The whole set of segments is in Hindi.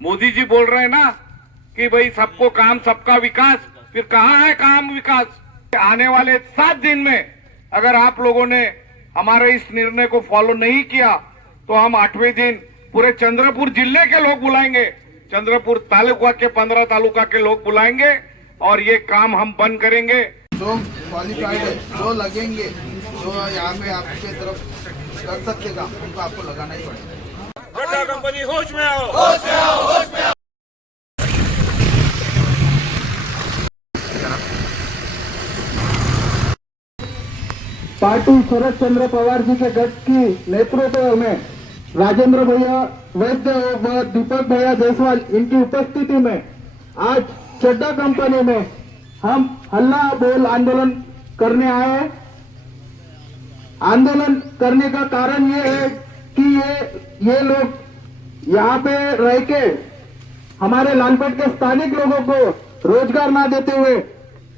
मोदी जी बोल रहे हैं ना कि भाई सबको काम सबका विकास, फिर कहाँ है काम विकास? आने वाले 7 दिन में अगर आप लोगों ने हमारे इस निर्णय को फॉलो नहीं किया तो हम 8वें दिन पूरे चंद्रपुर जिले के लोग बुलाएंगे, चंद्रपुर तालुका के 15 तालुका के लोग बुलाएंगे और ये काम हम बंद करेंगे। जो क्वालिफाइड है, जो लगेंगे, जो यहाँ पे आपके तरफ कर सकते काम, उनको आपको लगाना ही पड़ेगा। गड्ढा कंपनी होश में आओ, होश में आओ, होश में आओ। पार्टी शरद चंद्र पवार जी के गठ की नेतृत्व में राजेंद्र भैया वैद्य व दीपक भैया जायसवाल इनकी उपस्थिति में आज चड्डा कंपनी में हम हल्ला बोल आंदोलन करने आए हैं। आंदोलन करने का कारण ये है कि ये लोग यहाँ पे रह के हमारे लालपेट के स्थानिक लोगों को रोजगार ना देते हुए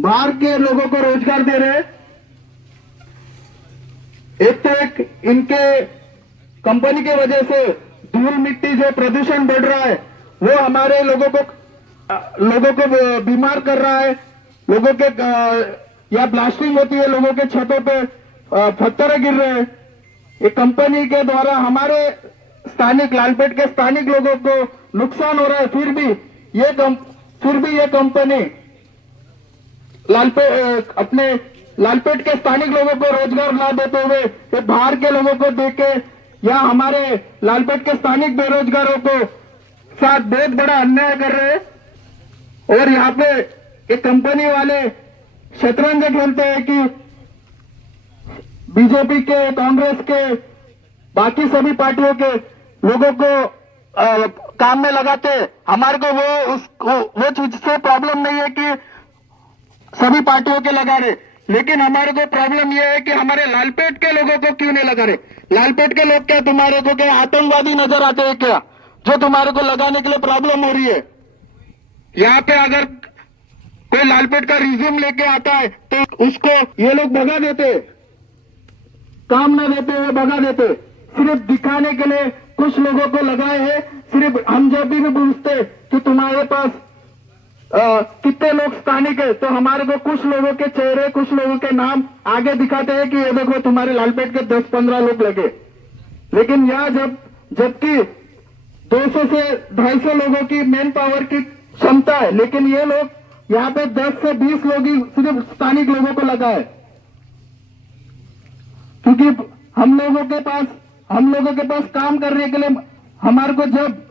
बाहर के लोगों को रोजगार दे रहे हैं। एक तो एक इनके कंपनी की वजह से धूल मिट्टी जो प्रदूषण बढ़ रहा है वो हमारे लोगों को बीमार कर रहा है। लोगों के या ब्लास्टिंग होती है, लोगों के छतों पे पत्थर गिर रहे हैं। ये कंपनी के द्वारा हमारे स्थानिक लालपेट के स्थानिक लोगों को नुकसान हो रहा है। फिर भी ये कंपनी अपने लालपेट के स्थानिक लोगों को रोजगार ना देते हुए तो बाहर के लोगों को देके या हमारे लालपेट के स्थानिक बेरोजगारों को साथ बहुत बड़ा अन्याय कर रहे हैं। और यहाँ पे एक कंपनी वाले शतरंज खेलते हैं कि बीजेपी के, कांग्रेस के, बाकी सभी पार्टियों के लोगों को काम में लगाते। हमारे को वो चीज से प्रॉब्लम नहीं है कि सभी पार्टियों के लगा रहे, लेकिन हमारे को प्रॉब्लम यह है कि हमारे लालपेट के लोगों को क्यों नहीं लगा रहे। लालपेट के लोग क्या तुम्हारे को क्या आतंकवादी नजर आते हैं क्या, जो तुम्हारे को लगाने के लिए प्रॉब्लम हो रही है? यहाँ पे अगर कोई लालपेट का रिज्यूम लेके आता है तो उसको ये लोग भगा देते, काम न देते हुए भगा देते। सिर्फ दिखाने के लिए कुछ लोगों को लगाए हैं। सिर्फ हम जब भी पूछते कि तुम्हारे पास कितने लोग स्थानिक है तो हमारे को कुछ लोगों के चेहरे, कुछ लोगों के नाम आगे दिखाते हैं कि ये देखो तुम्हारे लालपेट के 10-15 लोग लगे। लेकिन यहाँ जबकि 200 से 250 लोगों की मैन पावर की क्षमता है, लेकिन ये लोग यहाँ पे 10 से 20 लोग ही सिर्फ स्थानिक लोगों को लगा है। क्योंकि हम लोगों के पास काम करने के लिए हमारे को जब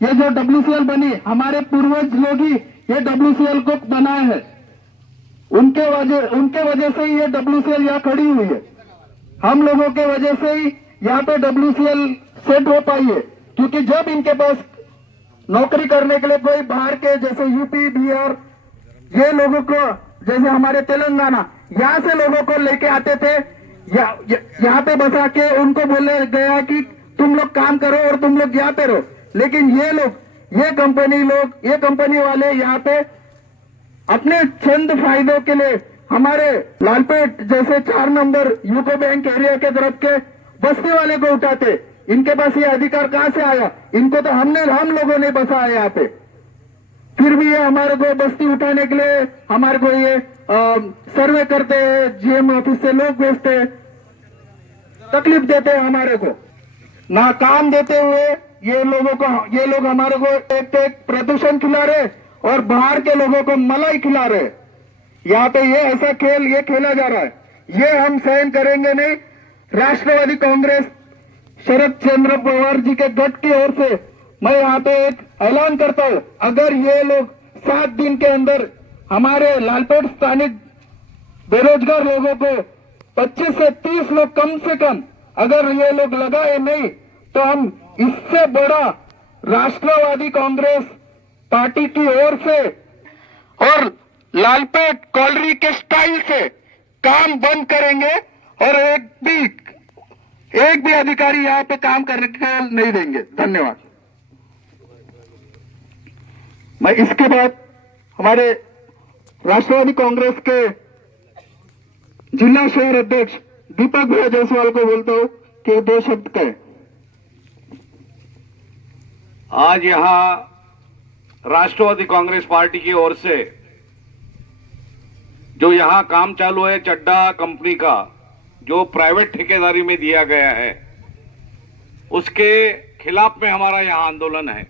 ये जो WCL बनी, हमारे पूर्वज लोग ही ये WCL को बनाए हैं। उनके वजह से ही ये WCL यहाँ खड़ी हुई है। हम लोगों के वजह से ही यहाँ पे WCL सेट हो पाई है। क्योंकि जब इनके पास नौकरी करने के लिए कोई बाहर के जैसे यूपी, बिहार, ये लोगों को जैसे हमारे तेलंगाना यहाँ से लोगों को लेके आते थे, यहाँ पे बसा के उनको बोले गया कि तुम लोग काम करो और तुम लोग यहाँ पे रहो। लेकिन ये कंपनी वाले यहाँ पे अपने चंद फायदों के लिए हमारे लालपेट जैसे 4 नंबर यूको बैंक एरिया के तरफ के बस्ती वाले को उठाते। इनके पास ये अधिकार कहाँ से आया? इनको तो हम लोगों ने बसा है यहाँ पे। फिर भी ये हमारे को बस्ती उठाने के लिए हमारे को ये सर्वे करते हैं, GM ऑफिस से लोग भेजते हैं, तकलीफ देते हैं हमारे को, ना काम देते हुए ये लोग हमारे को एक प्रदूषण खिला रहे और बाहर के लोगों को मलाई खिला रहे। यहाँ पे ये ऐसा खेल ये खेला जा रहा है, ये हम सहन करेंगे नहीं। राष्ट्रवादी कांग्रेस शरद चंद्र पवार जी के गठ की ओर से मैं यहाँ पे एक ऐलान करता हूँ, अगर ये लोग 7 दिन के अंदर हमारे लालपेट स्थानिक बेरोजगार लोगों को 25 से 30 लोग कम से कम अगर ये लोग लगाए नहीं तो हम इससे बड़ा राष्ट्रवादी कांग्रेस पार्टी की ओर से और लालपेट कॉलोनी के स्टाइल से काम बंद करेंगे और एक भी अधिकारी यहाँ पे काम करने के नहीं देंगे। धन्यवाद। मैं इसके बाद हमारे राष्ट्रवादी कांग्रेस के जिला शहर अध्यक्ष दीपक भैया जायसवाल को बोलता हूँ कि 2 शब्द कहें। आज यहां राष्ट्रवादी कांग्रेस पार्टी की ओर से जो यहां काम चालू है चड्डा कंपनी का, जो प्राइवेट ठेकेदारी में दिया गया है, उसके खिलाफ में हमारा यहां आंदोलन है।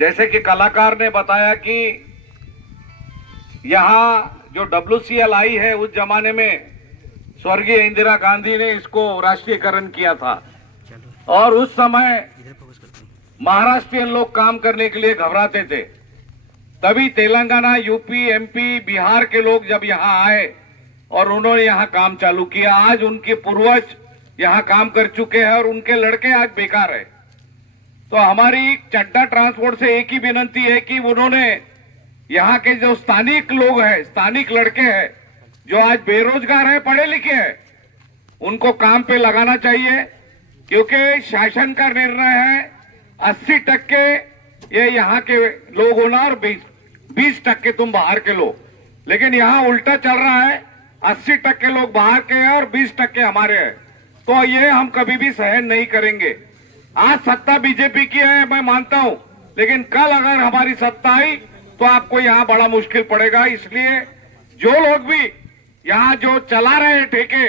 जैसे कि कलाकार ने बताया कि यहां जो WCL आई है, उस जमाने में स्वर्गीय इंदिरा गांधी ने इसको राष्ट्रीयकरण किया था और उस समय महाराष्ट्रियन लोग काम करने के लिए घबराते थे। तभी तेलंगाना, यूपी, MP, बिहार के लोग जब यहां आए और उन्होंने यहां काम चालू किया, आज उनके पूर्वज यहां काम कर चुके हैं और उनके लड़के आज बेकार है। तो हमारी चड्डा ट्रांसपोर्ट से एक ही विनती है कि उन्होंने यहाँ के जो स्थानिक लोग हैं, स्थानिक लड़के हैं जो आज बेरोजगार हैं, पढ़े लिखे हैं, उनको काम पे लगाना चाहिए, क्योंकि शासन का निर्णय है 80% ये यहाँ के लोग होना और 20% तुम बाहर के लोग। लेकिन यहाँ उल्टा चल रहा है, 80% लोग बाहर के हैं और 20% हमारे हैं। तो ये हम कभी भी सहन नहीं करेंगे। आज सत्ता बीजेपी की है, मैं मानता हूं, लेकिन कल अगर हमारी सत्ता आई तो आपको यहाँ बड़ा मुश्किल पड़ेगा। इसलिए जो लोग भी यहाँ जो चला रहे हैं ठेके,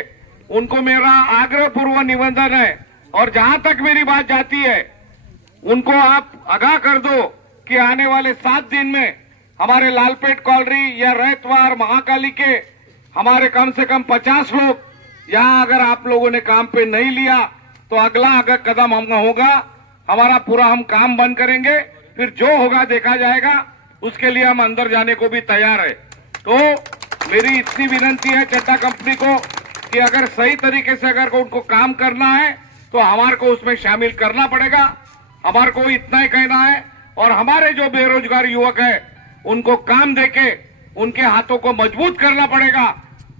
उनको मेरा आग्रहपूर्वक निवेदन है और जहां तक मेरी बात जाती है, उनको आप आगाह कर दो कि आने वाले 7 दिन में हमारे लालपेट कॉलोनी या रैतवार, महाकाली के हमारे कम से कम 50 लोग यहाँ अगर आप लोगों ने काम पे नहीं लिया तो अगला अगर कदम हम होगा, हमारा पूरा हम काम बंद करेंगे। फिर जो होगा देखा जाएगा, उसके लिए हम अंदर जाने को भी तैयार है। तो मेरी इतनी विनती है चड्डा कंपनी को कि अगर सही तरीके से अगर उनको काम करना है तो हमारे को उसमें शामिल करना पड़ेगा। हमारे को इतना ही कहना है और हमारे जो बेरोजगार युवक है उनको काम देके उनके हाथों को मजबूत करना पड़ेगा,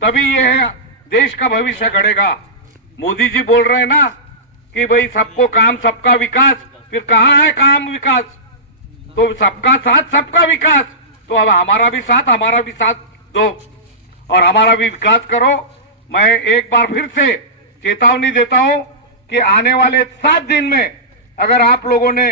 तभी यह देश का भविष्य गढ़ेगा। मोदी जी बोल रहे हैं ना कि भाई सबको काम सबका विकास, फिर कहाँ है काम विकास? तो सबका साथ सबका विकास। तो अब हमारा भी साथ दो और हमारा भी विकास करो। मैं एक बार फिर से चेतावनी देता हूं कि आने वाले 7 दिन में अगर आप लोगों ने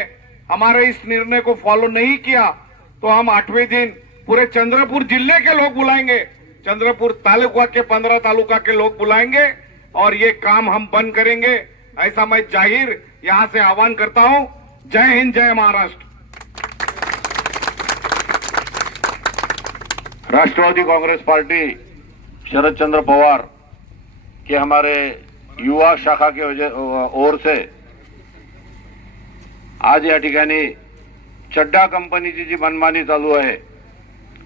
हमारे इस निर्णय को फॉलो नहीं किया तो हम 8वें दिन पूरे चंद्रपुर जिले के लोग बुलाएंगे, चंद्रपुर तालुका के 15 तालुका के लोग बुलाएंगे और ये काम हम बंद करेंगे। ऐसा मैं जाहिर यहां से आह्वान करता हूं। जय हिंद, जय महाराष्ट्र। राष्ट्रवादी कांग्रेस पार्टी शरद चंद्र पवार के हमारे युवा शाखा के ओर से आज या ठिकाणी चड्डा कंपनीची जी मनमानी चालू आहे,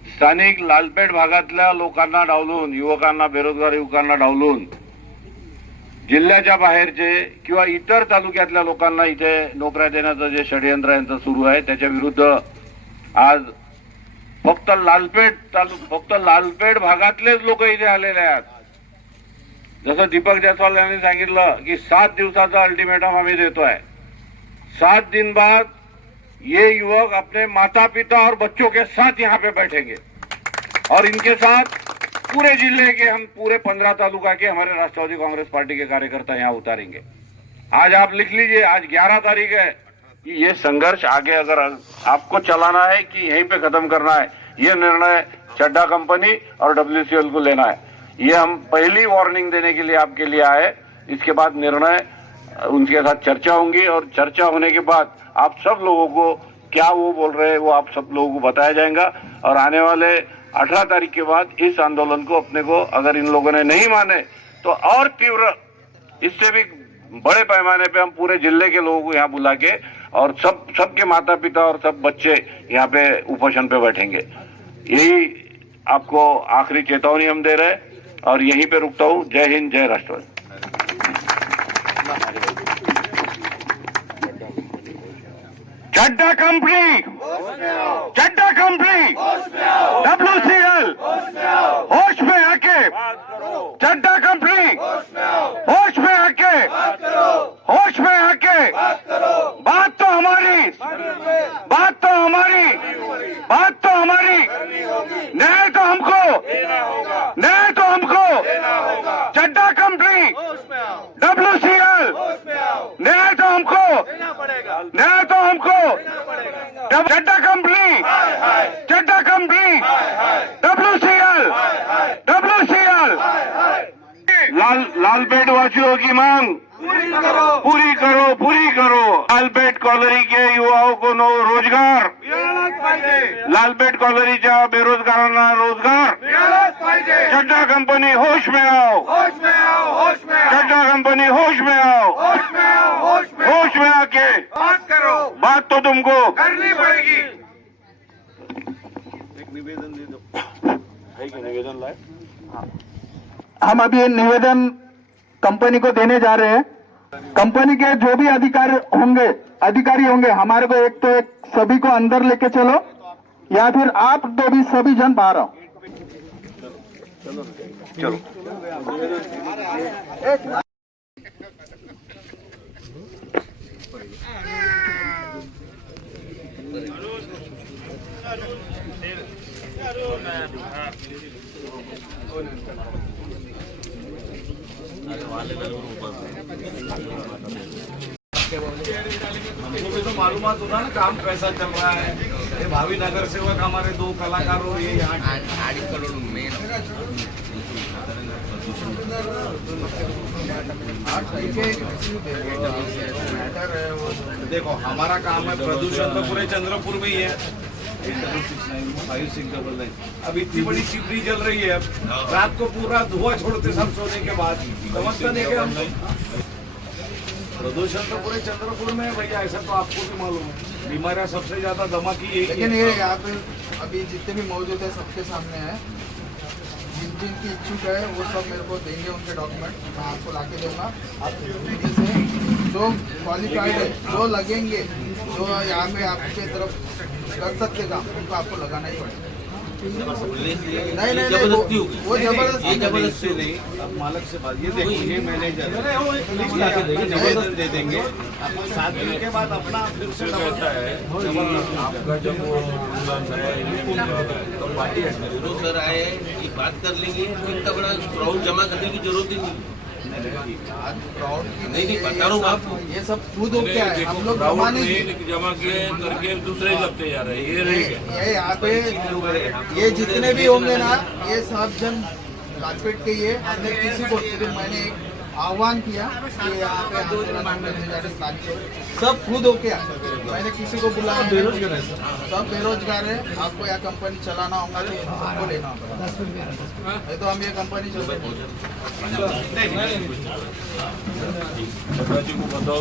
स्थानिक लालपेठ भागातल्या लोकांना डावलून, युवकांना, बेरोजगार युवकांना डावलून जिल्ह्याच्या बाहेरचे किंवा इतर तालुक्यातल्या लोकांना इथे नोकऱ्या देण्याचं जे षडयंत्र यांचं सुरू आहे, त्याच्या विरुद्ध आज फक्त लालपेठ भागातलेच लोक इथे आलेले आहेत। जसं दीपक जायसवाल यांनी सांगितलं की 7 दिवसाचा अल्टिमेटम आम्ही देतोय। 7 दिन बाद ये युवक अपने माता पिता और बच्चों के साथ यहाँ पे बैठेंगे और इनके साथ पूरे जिले के, हम पूरे 15 तालुका के हमारे राष्ट्रवादी कांग्रेस पार्टी के कार्यकर्ता यहाँ उतारेंगे। आज आप लिख लीजिए, आज 11 तारीख है कि ये संघर्ष आगे अगर आपको चलाना है कि यहीं पे खत्म करना है, ये निर्णय चड्डा कंपनी और WCL को लेना है। ये हम पहली वार्निंग देने के लिए आपके लिए आए। इसके बाद निर्णय उनके साथ चर्चा होंगी और चर्चा होने के बाद आप सब लोगों को क्या वो बोल रहे हैं वो आप सब लोगों को बताया जाएगा। और आने वाले 18 तारीख के बाद इस आंदोलन को अपने को अगर इन लोगों ने नहीं माने तो और तीव्र, इससे भी बड़े पैमाने पे हम पूरे जिले के लोगों को यहाँ बुला के और सबके माता पिता और सब बच्चे यहाँ पे उपोषण पे बैठेंगे। यही आपको आखिरी चेतावनी हम दे रहे हैं और यहीं पे रुकता हूँ। जय हिंद, जय राष्ट्रवादी। चड्डा कंपनी, WCL होश में आके, चड्डा कंपनी होश में आके, बात तो हमारी, न्याय तो हमको, चड्डा कंपनी, WCL, न्याय तो हमको, चड्डा कंपनी WCL लालपेट वासियों की मांग पूरी करो। लालपेट कॉलनी के युवाओं को रोजगार, लालपेट कॉलनीच्या बेरोजगारांना रोजगार। चड्डा कंपनी होश में आओ, चड्डा कंपनी होश में आओ, होश में आके बात तो तुमको करनी पड़ेगी। एक निवेदन दे दो। है क्या निवेदन लाए? हम अभी ये निवेदन कंपनी को देने जा रहे हैं। कंपनी के जो भी अधिकारी होंगे हमारे को एक सभी को अंदर लेके चलो, या फिर आप तो भी सभी जन बाहर आओ। चलो हमको भी तो मालूमात होता ना काम कैसा चल रहा है। ये भावी नगर सेवक हमारे 2 कलाकार और ये यहाँ देखो हमारा काम है, प्रदूषण तो पूरे चंद्रपुर में ही है। 8695 अब इतनी बड़ी चिपड़ी जल रही है, रात को पूरा धुआं छोड़ते सब सोने के बाद। समझते नहीं कि हम प्रदूषण तो पूरे चंद्रपुर में है भैया, ऐसा तो आपको भी मालूम है। बीमारियां सबसे ज्यादा दमा की एक लेकिन ये यहाँ पे अभी जितने भी मौजूद है सबके सामने है। जिनकी इच्छुक है वो सब मेरे को देंगे उनके डॉक्यूमेंट, मैं आपको ला के दूँगा। आप जैसे जो क्वालिफाइड है, जो लगेंगे, जो यहाँ पे आपके तरफ कर सकते काम, उनको आपको लगाना ही पड़ेगा। नहीं जबरदस्ती होगी, वो जबरदस्ती नहीं। अब मालक से बात, ये देखिए मैनेजर निवेदन दे देंगे, 7 दिन के बाद अपना फिर से होता है आपका जब तो पार्टी सर आए ये बात कर लेंगे, इतना बड़ा क्राउड जमा करने की जरूरत ही नहीं। नहीं बता रहा हूँ आपको, ये सब खुद हो क्या है, हम लोग जमा नहीं जमा किए करके दूसरे लगते जा रहे हैं। ये यहाँ पे ये जितने भी होंगे ना, ये सब जन लालपेट के ये हमने किसी को मैंने एक आह्वान किया कि यहाँ पे आंदोलन करने जा रहे हैं। सब खुद हो क्या, मैंने किसी को बुलाया, बेरोजगार है सब बेरोजगार है। आपको यहाँ कंपनी चलाना होगा तो सबको लेना होगा, नहीं तो हम ये कंपनी चल रहे जी को बताओ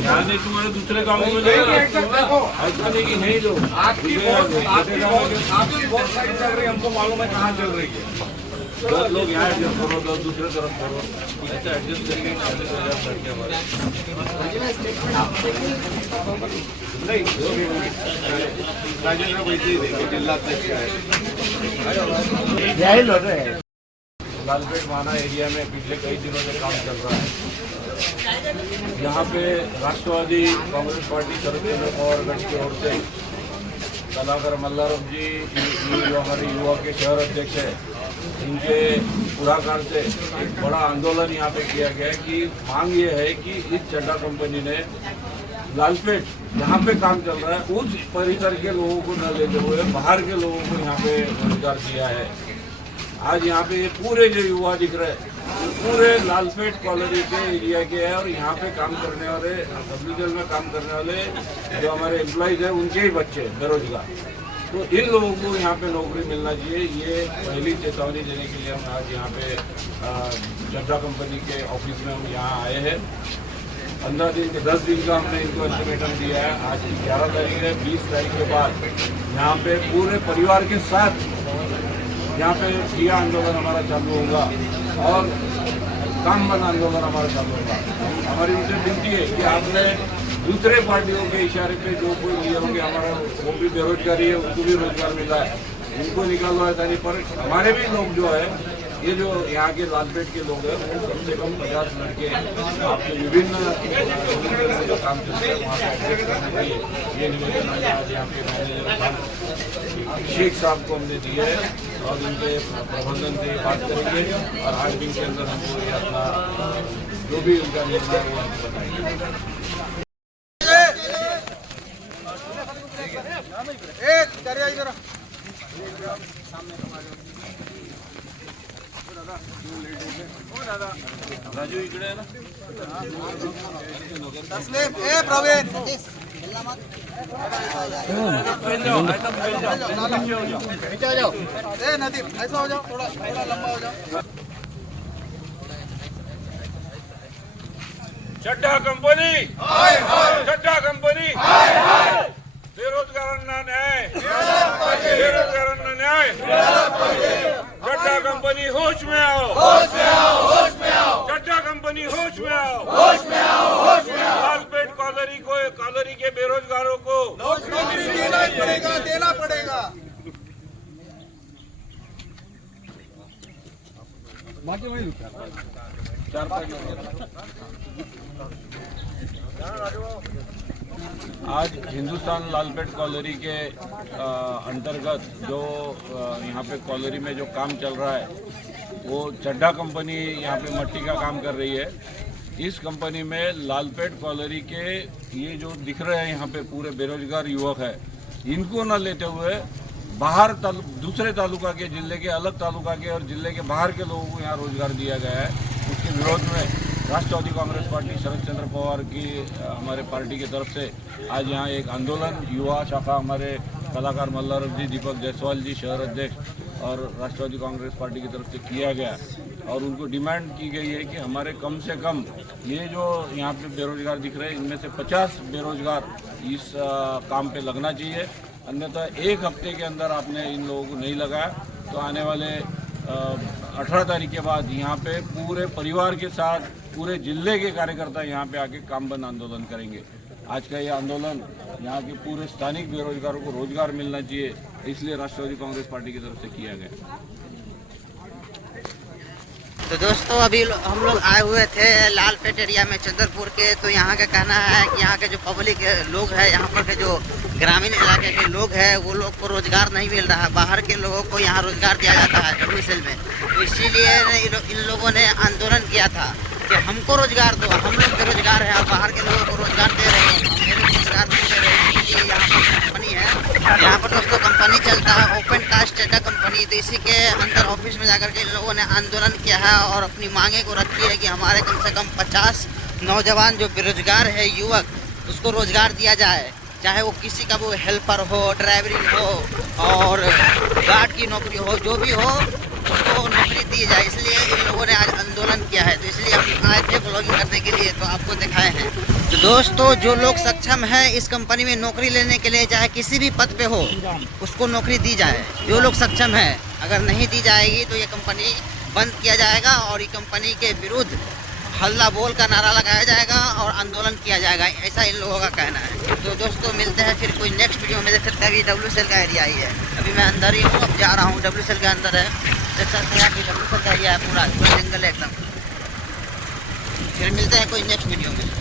यहाँ नहीं, तुम्हारे दूसरे कामों में ऐसा नहीं कि नहीं लो। आपकी बहुत सारी चल रही है, हमको मालूम है कहाँ चल रही है। 10 लोग यहाँ एडजस्ट करो, 10 दूसरे तरफ करो, ऐसा एडजस्ट करके हमारे नहीं राजेंद्र वैसे ही देंगे, जिलाध्यक्ष है। लालपेट माना एरिया में पिछले कई दिनों से काम चल रहा है। यहाँ पे राष्ट्रवादी कांग्रेस पार्टी शरद पवार गढ़ की ओर से कलाकार मल्लाराम जी जो हमारे युवा के शहर अध्यक्ष है, इनके पुराकार से एक बड़ा आंदोलन यहाँ पे किया गया है कि मांग ये है कि इस चड्डा कंपनी ने लालपेट यहाँ पे काम चल रहा है उस परिसर के लोगों को न लेते हुए बाहर के लोगों को यहाँ पे रोजगार दिया है। आज यहाँ पे ये पूरे जो युवा दिख रहे हैं पूरे लालपेट कॉलोनी के एरिया के हैं और यहाँ पे काम करने वाले WCL में काम करने वाले जो हमारे एम्प्लॉयज़ हैं उनके ही बच्चे बेरोजगार। तो इन लोगों को यहाँ पे नौकरी मिलना चाहिए, ये पहली चेतावनी देने के लिए हम आज यहाँ पे चड्डा कंपनी के ऑफिस में हम यहाँ आए हैं। 15 दिन के 10 दिन का हमने इनको अल्टीमेटम दिया है। आज 11 तारीख है, 20 तारीख के बाद यहाँ पे पूरे परिवार के साथ यहाँ पे ठिया आंदोलन हमारा चालू होगा और काम बंद आंदोलन हमारा चालू होगा। हमारी उनसे विनती है कि आपने दूसरे पार्टियों के इशारे पे जो कोई लिए होंगे, हमारा वो भी बेरोजगारी है, उनको भी रोजगार मिला है, उनको निकालो ऐसा नहीं। पर हमारे भी लोग जो है, ये जो यहाँ के लालपेट के लोग हैं, वो कम से कम 50 लड़के आपके विभिन्न जो काम चलते हैं वहाँ पे एडजस्ट करने के लिए ये निवेदन आज यहाँ के मैनेजर शेख साहब को हमने दिए है और इनके प्रबंधन से बात करेंगे और 8 दिन के अंदर हमको ये अपना जो भी उनका निर्णय है वो हमको बताएंगे। तस्लीम ए प्रवीण ए नदीम ऐसा हो जाओ थोड़ा थोड़ा लंबा हो जाओ चड्डा कंपनी चड्डा कंपनी बेरोजगारांना न्याय बेरोजगारांना न्याय चड्डा कंपनी होश में आओ चड्डा कंपनी होश में आओ लालपेट कॉलोनी के बेरोजगारों को देना पड़ेगा आज हिंदुस्तान लालपेट कॉलोनी के अंतर्गत जो यहाँ पे कॉलोनी में जो काम चल रहा है वो चड्डा कंपनी यहाँ पे मट्टी का काम कर रही है। इस कंपनी में लालपेट कॉलोनी के ये जो दिख रहे हैं यहाँ पे पूरे बेरोजगार युवक है, इनको न लेते हुए बाहर दूसरे तालुका के, जिले के अलग तालुका के और जिले के बाहर के लोगों को यहाँ रोजगार दिया गया है। उसके विरोध में राष्ट्रवादी कांग्रेस पार्टी शरद चंद्र पवार की हमारे पार्टी की तरफ से आज यहाँ एक आंदोलन युवा शाखा हमारे कलाकार मल्हार जी, दीपक जायसवाल जी शहर अध्यक्ष और राष्ट्रवादी कांग्रेस पार्टी की तरफ से किया गया और उनको डिमांड की गई है कि हमारे कम से कम ये जो यहाँ पे बेरोजगार दिख रहे हैं इनमें से 50 बेरोजगार इस काम पे लगना चाहिए, अन्यथा एक हफ्ते के अंदर आपने इन लोगों को नहीं लगाया तो आने वाले 18 तारीख के बाद यहाँ पे पूरे परिवार के साथ पूरे जिले के कार्यकर्ता यहाँ पे आके काम बंद आंदोलन करेंगे। आज का ये आंदोलन यहाँ के पूरे स्थानिक बेरोजगारों को रोजगार मिलना चाहिए, इसलिए राष्ट्रवादी कांग्रेस पार्टी की तरफ से किया गया। तो दोस्तों अभी हम लोग आए हुए थे लालपेट एरिया में चंद्रपुर के। तो यहाँ का कहना है कि यहाँ के जो पब्लिक लोग हैं, यहाँ पर के जो ग्रामीण इलाके के लोग हैं, वो लोग को रोजगार नहीं मिल रहा है। बाहर के लोगों को यहाँ रोजगार दिया जाता है डब्ल्यूसीएल में। तो इसीलिए इन लोगों ने आंदोलन किया था कि हमको रोजगार दो, हम लोग बेरोजगार हैं, बाहर के लोगों को रोजगार दे रहे हैं, मेरे को रोजगार नहीं दे रहे हैं। इसलिए यहाँ पर कंपनी है, यहाँ पर दोस्तों कंपनी चलता है ओपन कास्ट चड्डा कंपनी। तो इसी के अंदर ऑफिस में जाकर के इन लोगों ने आंदोलन किया है और अपनी मांगे को रखी है कि हमारे कम से कम 50 नौजवान जो बेरोजगार है युवक, उसको रोजगार दिया जाए, चाहे वो किसी का वो हेल्पर हो, ड्राइवरिंग हो और गार्ड की नौकरी हो, जो भी हो उसको नौकरी दी जाए। इसलिए इन लोगों ने आज आंदोलन किया है। तो इसलिए हम आए थे ब्लॉगिंग करने के लिए, तो आपको दिखाए हैं। तो दोस्तों जो लोग सक्षम हैं इस कंपनी में नौकरी लेने के लिए, चाहे किसी भी पद पे हो, उसको नौकरी दी जाए। जो लोग सक्षम हैं, अगर नहीं दी जाएगी तो ये कंपनी बंद किया जाएगा और ये कंपनी के विरुद्ध हल्ला बोल का नारा लगाया जाएगा और आंदोलन किया जाएगा, ऐसा इन लोगों का कहना है। तो दोस्तों मिलते हैं फिर कोई नेक्स्ट वीडियो में। देख सकते हैं अभी डब्ल्यूसीएल का एरिया ही है, अभी मैं अंदर ही हूँ, अब जा रहा हूँ डब्ल्यूसीएल के अंदर है। देख सकते हैं कि डब्ल्यूसीएल का एरिया है, पूरा जंगल है एकदम। फिर मिलते हैं कोई नेक्स्ट वीडियो में।